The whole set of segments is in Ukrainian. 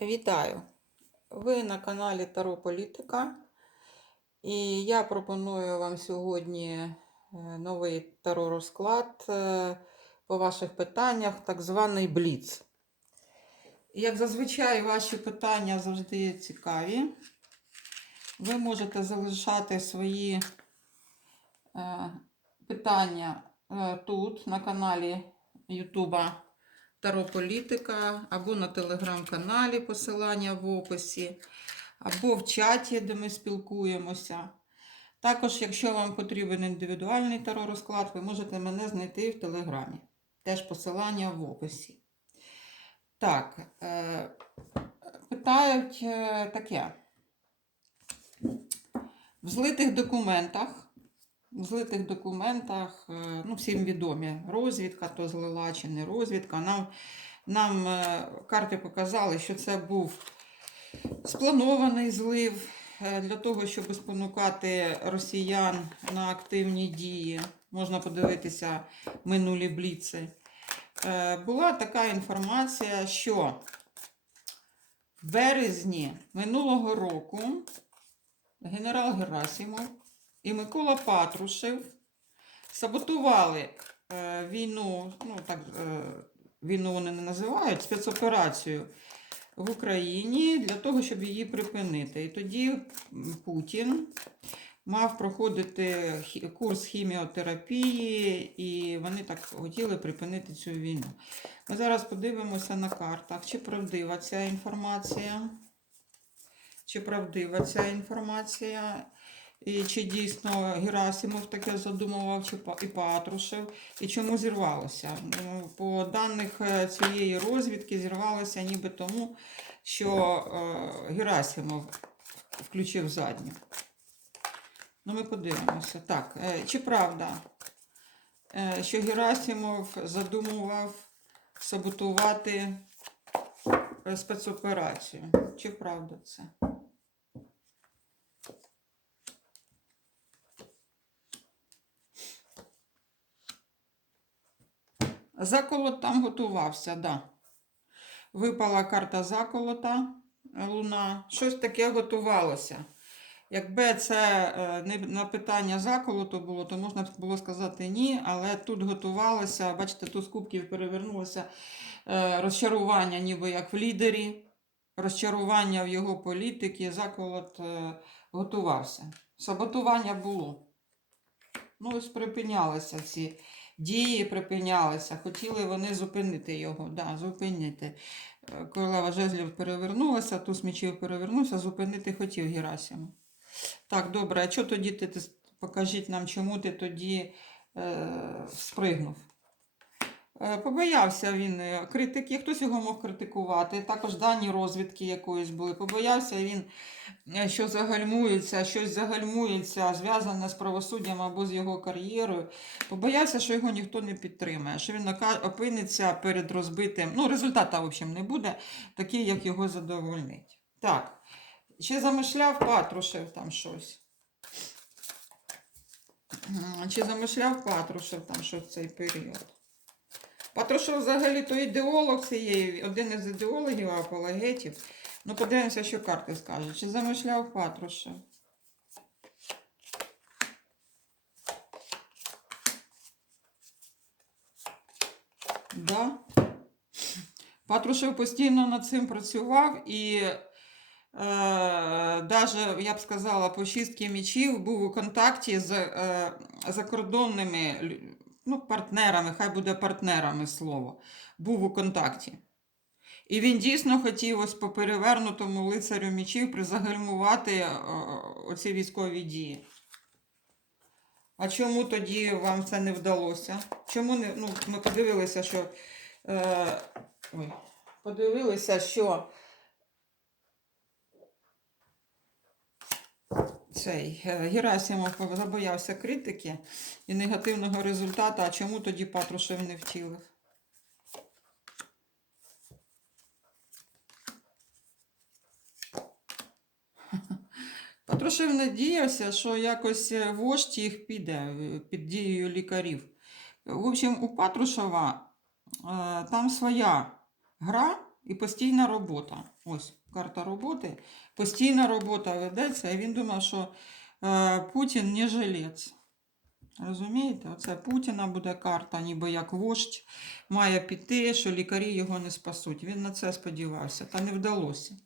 Вітаю! Ви на каналі Таро Політика. І я пропоную вам сьогодні е, новий таро розклад е, по ваших питаннях, так званий Бліц. Як зазвичай, ваші питання завжди цікаві. Ви можете залишати свої е, питання тут, на каналі Ютуба Таро Політика, або на телеграм-каналі, посилання в описі, або в чаті, де ми спілкуємося. Також, якщо вам потрібен індивідуальний таро розклад, ви можете мене знайти в телеграмі. Теж посилання в описі. Так, е, питають е, таке. В злитих документах в злитих документах, е, ну, всім відомі, розвідка, то злила чи не розвідка. Нам, нам е, карти показали, що це був спланований злив е, для того, щоб спонукати росіян на активні дії. Можна подивитися минулі бліци. Була така інформація, що в березні минулого року генерал Герасимов і Микола Патрушев саботували е, війну, ну так е, війну вони не називають, спецоперацію в Україні для того, щоб її припинити. І тоді Путін мав проходити курс хіміотерапії, і вони так хотіли припинити цю війну. Ми зараз подивимося на картах, чи правдива ця інформація. Чи правдива ця інформація? І чи дійсно Герасимов таке задумував, чи і Патрушев, і чому зірвалося? Ну, По даних е, цієї розвідки зірвалося ніби тому, що е, Герасимов включив задню. Ну, ми подивимося. Так, е, чи правда, е, що Герасимов задумував саботувати е, спецоперацію? Чи правда це? Заколот там готувався, да. Випала карта заколота, луна. Щось таке готувалося. Якби це е, не на питання заколоту було, то можна було сказати ні, але тут готувалося, бачите, тут з кубків перевернулося е, розчарування, ніби як в лідері, розчарування в його політики, заколот е, готувався. Саботування було. Ну, ось припинялися ці дії припинялися. Хотіли вони зупинити його. Да, зупинити. Е, Королева жезлів перевернулася, туз мечів перевернувся, зупинити хотів Герасимов. Так, добре, а що тоді ти покажіть нам, чому ти тоді е, спригнув? Е, Побоявся він е, критики, хтось його мог критикувати, також дані розвідки якоїсь були. Побоявся він, е, що загальмується, щось загальмується, зв'язане з правосуддям або з його кар'єрою. Побоявся, що його ніхто не підтримає, що він опиниться перед розбитим. Ну, результата, в общем, не буде, такий, як його задовольнить. Так. Чи замишляв Патрушев там щось? Чи замишляв Патрушев там щось в цей період? Патрушев взагалі то ідеолог цієї, один із ідеологів, апологетів. Ну, подивимося, що карти скажуть. Чи замишляв Патрушев? Да. Патрушев постійно над цим працював і е, я б сказала, по шістки мічів був у контакті з е, закордонними ну, партнерами, хай буде партнерами слово, був у контакті. І він дійсно хотів ось по перевернутому лицарю мічів призагальмувати е, оці військові дії. А чому тоді вам це не вдалося? Чому не. Ну, ми подивилися, що. Е, ой, подивилися, що цей е, Герасимов забоявся критики і негативного результату. А чому тоді Патрушев не втілив? Патрушев надіявся, що якось е, вождь їх піде е, під дією лікарів. В общем, у Патрушева там своя гра, і постійна робота. Ось карта роботи. Постійна робота ведеться, і він думав, що е, Путін не жилець. Розумієте? Оце Путіна буде карта, ніби як вождь, має піти, що лікарі його не спасуть. Він на це сподівався, та не вдалося.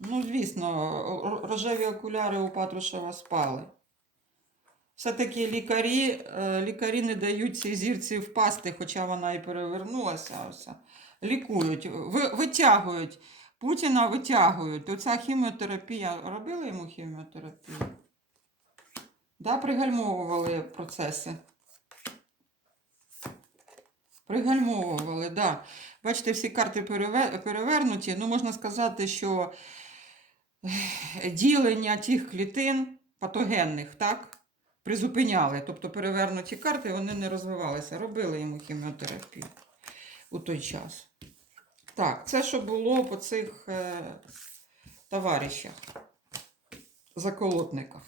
Ну, звісно, рожеві окуляри у Патрушева спали. Все-таки лікарі, е, лікарі не дають цій зірці впасти, хоча вона і перевернулася. Лікують, витягують. Путіна витягують. Оця хіміотерапія. Робили йому хіміотерапію? Да, пригальмовували процеси. Пригальмовували, да. Бачите, всі карти перевернуті. Ну, можна сказати, що ділення тих клітин патогенних, так? Призупиняли. Тобто перевернуті карти, вони не розвивалися. Робили йому хіміотерапію у той час. Так, це що було по цих е, товаришах, заколотниках.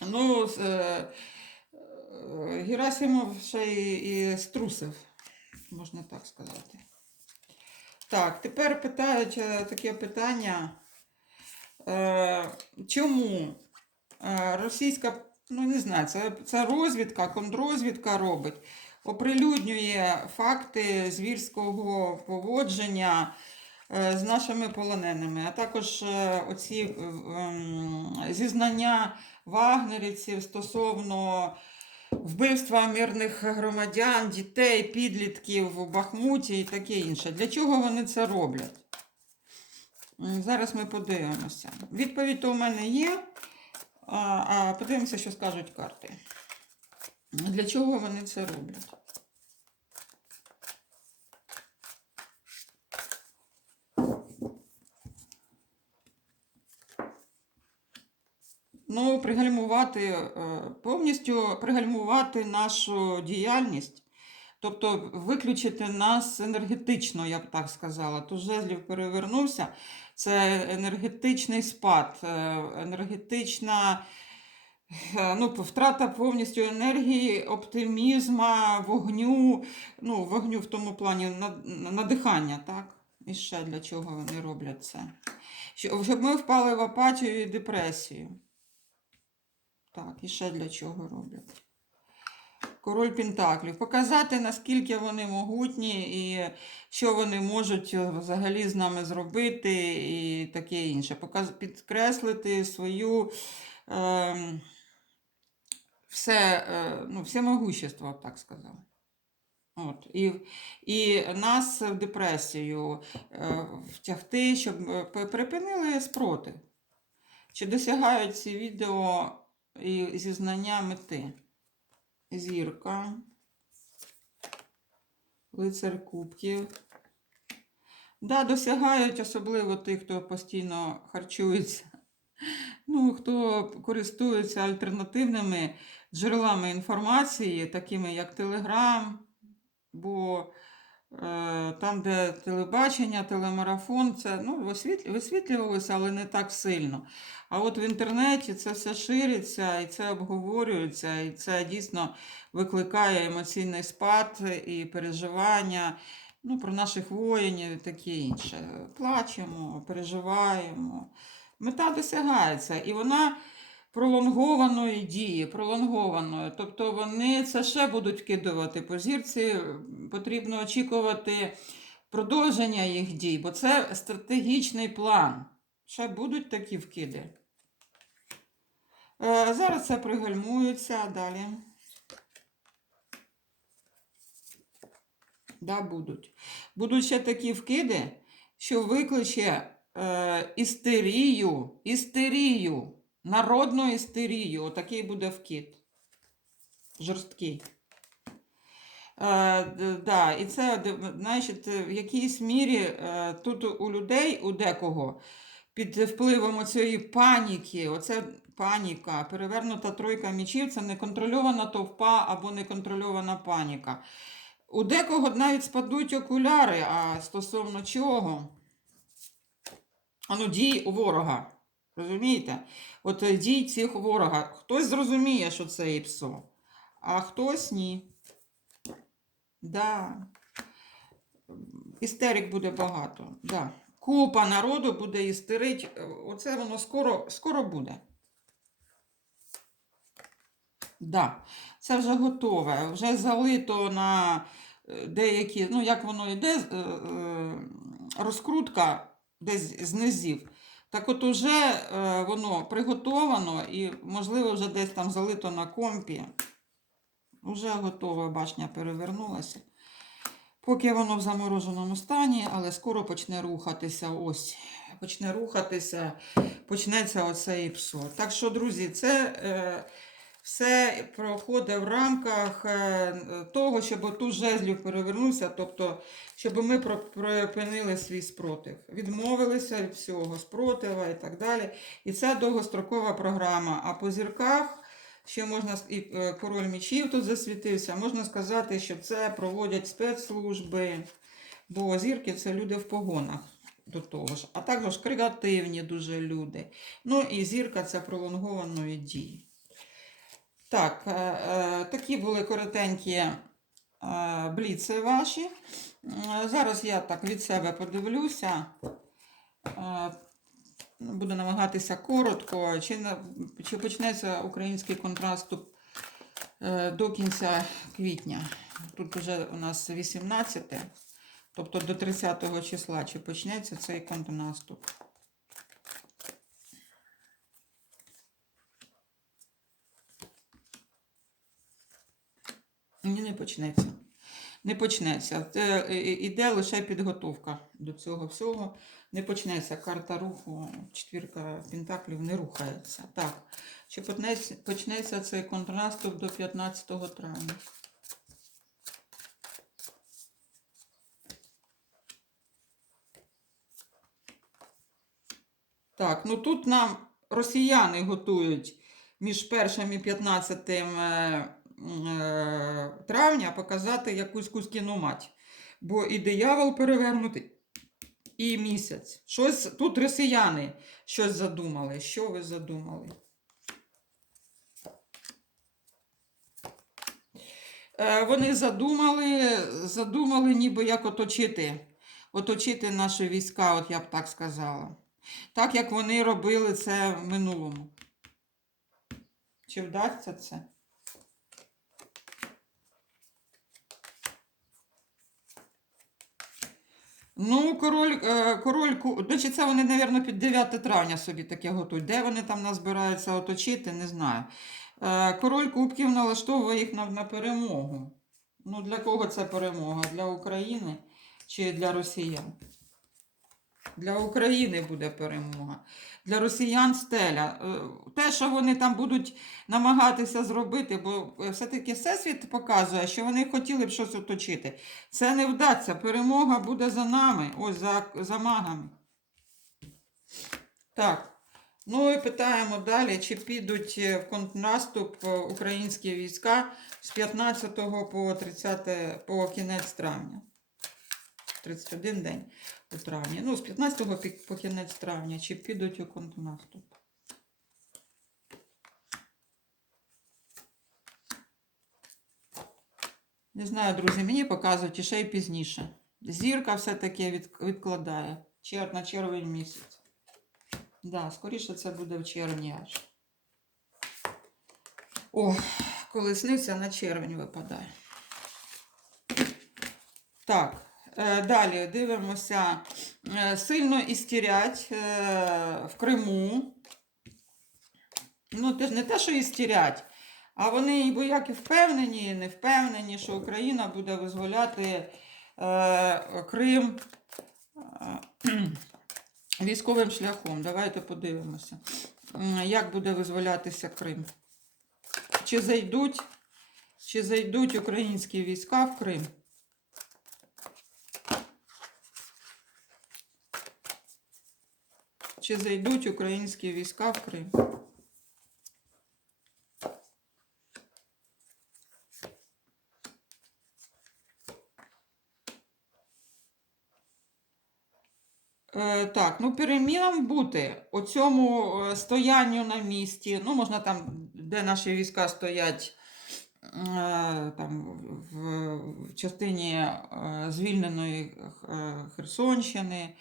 Ну, е, е, Герасимов ще і, і струсив, можна так сказати. Так, тепер питають е, таке питання. Е, чому е, російська, ну не знаю, це, це розвідка, контррозвідка робить, оприлюднює факти звірського поводження е, з нашими полоненими, а також е, оці е, ем, зізнання вагнерівців стосовно вбивства мирних громадян, дітей, підлітків у Бахмуті і таке інше. Для чого вони це роблять? Зараз ми подивимося. Відповідь то у мене є. А, а подивимося, що скажуть карти. Для чого вони це роблять? Ну, пригальмувати, е, повністю пригальмувати нашу діяльність, тобто виключити нас енергетично, я б так сказала. Тут жезлів перевернувся. Це енергетичний спад, е, енергетична е, ну, втрата повністю енергії, оптимізма, вогню, ну, вогню в тому плані надихання, так? І ще для чого вони роблять це? Щоб ми впали в апатію і депресію. Так, і ще для чого роблять? Король Пентаклів. Показати, наскільки вони могутні і що вони можуть е, взагалі з нами зробити і таке інше. Показ... Підкреслити свою е... все, е... ну, всемогущество, так сказав. От. І, і нас в депресію е... втягти, щоб е, припинили спротив. Чи досягають ці відео і зізнання мети? Зірка, лицар кубків. Да, досягають, особливо тих, хто постійно харчується. Ну, хто користується альтернативними джерелами інформації, такими як Телеграм, бо там, де телебачення, телемарафон, це ну, висвітлювалося, але не так сильно. А от в інтернеті це все шириться, і це обговорюється, і це дійсно викликає емоційний спад і переживання ну, про наших воїнів і таке інше. Плачемо, переживаємо. Мета досягається, і вона пролонгованої дії, пролонгованої. Тобто вони це ще будуть вкидувати по зірці, потрібно очікувати продовження їх дій, бо це стратегічний план. Ще будуть такі вкиди. Е, зараз це пригальмується далі. Да, будуть. Будуть ще такі вкиди, що викличе е, істерію, істерію, народну істерію. Отакий буде вкид. Жорсткий. Е, да, і це, значить, в якійсь мірі е, тут у людей, у декого, під впливом цієї паніки, оце паніка, перевернута тройка мічів, це неконтрольована товпа або неконтрольована паніка. У декого навіть спадуть окуляри, а стосовно чого? А ну, дій у ворога. Розумієте? От е, дій цих ворога. Хтось зрозуміє, що це ІПСО, а хтось ні. Да. істерик буде багато. Да. Купа народу буде істерить. Е, Оце воно скоро, скоро буде. Да. Це вже готове, вже залито на е, деякі, ну як воно йде, розкрутка десь з низів. Так от уже е, воно приготовано і, можливо, вже десь там залито на компі. Уже готова башня перевернулася. Поки воно в замороженому стані, але скоро почне рухатися. Ось, почне рухатися, почнеться оце і псо. Так що, друзі, це е, все проходить в рамках е, того, щоб оту жезлів перевернувся, тобто, щоб ми припинили свій спротив. Відмовилися від всього, спротива і так далі. І це довгострокова програма. А по зірках. Ще можна і е, король мечів тут засвітився. Можна сказати, що це проводять спецслужби, бо зірки це люди в погонах до того ж, а також креативні дуже люди. Ну і зірка це пролонгованої дії. Так, е, е, такі були коротенькі е, бліци ваші. Зараз я так від себе подивлюся. Буду намагатися коротко, чи, чи почнеться український контраступ до кінця квітня. Тут вже у нас 18, тобто до 30 числа, чи почнеться цей контрнаступ. Ні, не почнеться. Не почнеться. Це е, іде лише підготовка до цього всього. Не почнеться карта руху, четвірка пентаклів не рухається. Так, чи почнеться, цей контрнаступ до 15 травня? Так, ну тут нам росіяни готують між 1 і 15 е, е, травня показати якусь кузькіну мать. Бо і диявол перевернутий, і місяць. Щось тут росіяни щось задумали. Що ви задумали? Е, Вони задумали, задумали ніби як оточити, оточити наші війська, от я б так сказала. Так як вони робили це в минулому. Чи вдасться це? Ну, король, е, король, значить, це вони, мабуть, під 9 травня собі таке готують. Де вони там назбираються оточити, не знаю. Е, Король Кубків налаштовує їх на, на перемогу. Ну, для кого це перемога? Для України чи для росіян? Для України буде перемога. Для росіян стеля. Е, Те, що вони там будуть намагатися зробити, бо е, все-таки всесвіт показує, що вони хотіли б щось оточити. Це не вдасться. Перемога буде за нами, ось за, за магами. Так. Ну і питаємо далі, чи підуть е, в контрнаступ українські війська з 15 по 30 по кінець травня. 31 день у травні. Ну, з 15 по кінець травня, чи підуть у контрнаступ. Не знаю, друзі, мені показують і ще й пізніше. Зірка все-таки відкладає. Чер, на червень місяць. Да, скоріше це буде в червні аж. О, колесниця на червень випадає. Так, далі дивимося. Е, Сильно істерять е, в Криму. Ну, не те, що істерять, а вони і бояки впевнені, і не впевнені, що Україна буде визволяти е, Крим е, військовим шляхом. Давайте подивимося, як буде визволятися Крим. Чи зайдуть, чи зайдуть українські війська в Крим? Чи зайдуть українські війська в Крим? Е, так, ну перемінам бути оцьому е, стоянню на місці. Ну, можна там, де наші війська стоять, е, там, в, частині звільненої Херсонщини,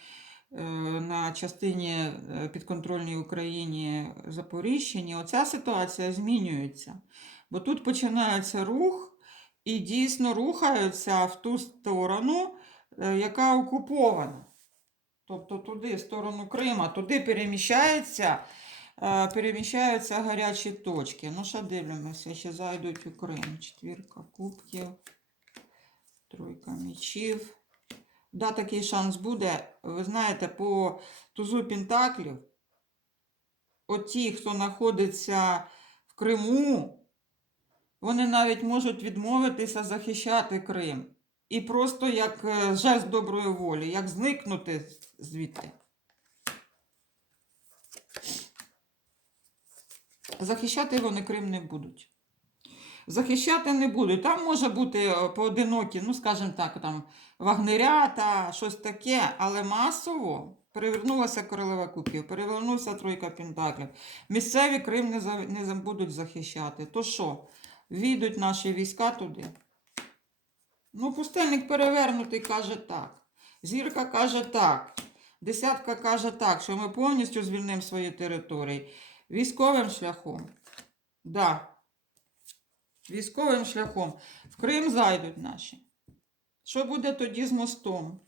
на частині е, підконтрольній Україні Запоріжчині, оця ситуація змінюється. Бо тут починається рух, і дійсно рухаються в ту сторону, е, яка окупована. Тобто туди, в сторону Крима, туди переміщається, е, переміщаються гарячі точки. Ну, що дивимося, ще зайдуть у Крим. Четвірка кубків, тройка мечів. Да, такий шанс буде. Ви знаєте, по тузу Пентаклів, от ті, хто знаходиться в Криму, вони навіть можуть відмовитися захищати Крим. І просто як е, жест доброї волі, як зникнути звідти. Захищати вони Крим не будуть. Захищати не будуть. Там може бути е, поодинокі, ну, скажімо так, там вагнерята, щось таке, але масово перевернулася королева кубків, перевернувся тройка пентаклів. Місцеві Крим не, за- не будуть захищати. То що, війдуть наші війська туди? Ну, пустельник перевернутий каже так. Зірка каже так. Десятка каже так, що ми повністю звільнимо свої території. Військовим шляхом. Да. Військовим шляхом. В Крим зайдуть наші. Що буде тоді з мостом?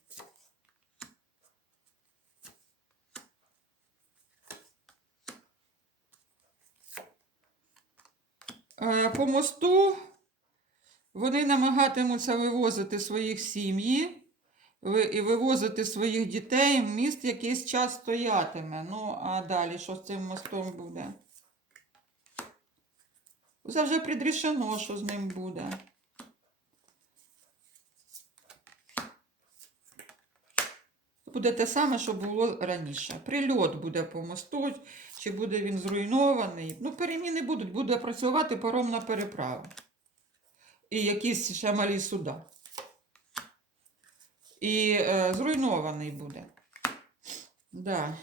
Е, По мосту вони намагатимуться вивозити своїх сім'ї і вивозити своїх дітей. Міст якийсь час стоятиме. Ну, а далі що з цим мостом буде? Це вже підрішено, що з ним буде. Буде те саме, що було раніше. Прильот буде по мосту, чи буде він зруйнований. Ну, переміни будуть, буде працювати паромна переправа. І якісь ще малі суда. І е, зруйнований буде. Да.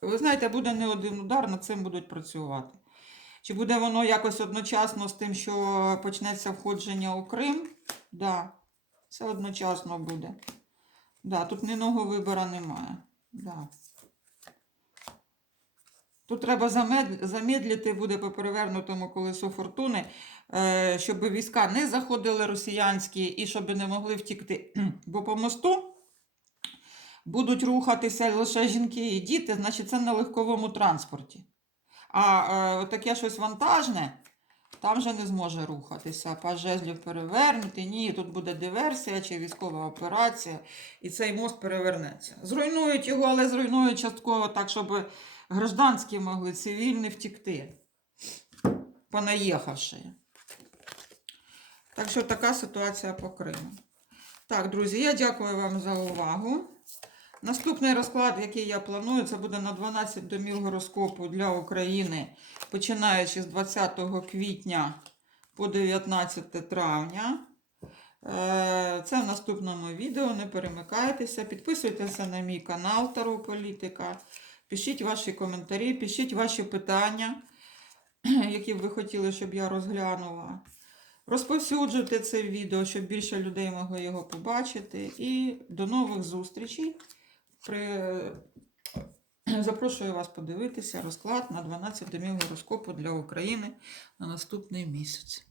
Ви знаєте, буде не один удар, над цим будуть працювати. Чи буде воно якось одночасно з тим, що почнеться входження у Крим? Да, це одночасно буде. Да, тут ні одного вибору немає. Да. Тут треба замед... замедлити буде по перевернутому колесу фортуни, е, щоб війська не заходили росіянські і щоб не могли втікти. Бо по мосту будуть рухатися лише жінки і діти, значить це на легковому транспорті. А е, таке щось вантажне там же не зможе рухатися. Паж жезлів перевернути. Ні, тут буде диверсія чи військова операція, і цей мост перевернеться. Зруйнують його, але зруйнують частково так, щоб гражданські могли цивільні втікти, понаїхавши. Так що така ситуація по Криму. Так, друзі, я дякую вам за увагу. Наступний розклад, який я планую, це буде на 12 домів гороскопу для України, починаючи з 20 квітня по 19 травня. Е, Це в наступному відео. Не перемикайтеся, підписуйтеся на мій канал Таро Політика. Пишіть ваші коментарі, пишіть ваші питання, які б ви хотіли, щоб я розглянула. Розповсюджуйте це відео, щоб більше людей могло його побачити. І до нових зустрічей. При... Запрошую вас подивитися розклад на 12 днів гороскопу для України на наступний місяць.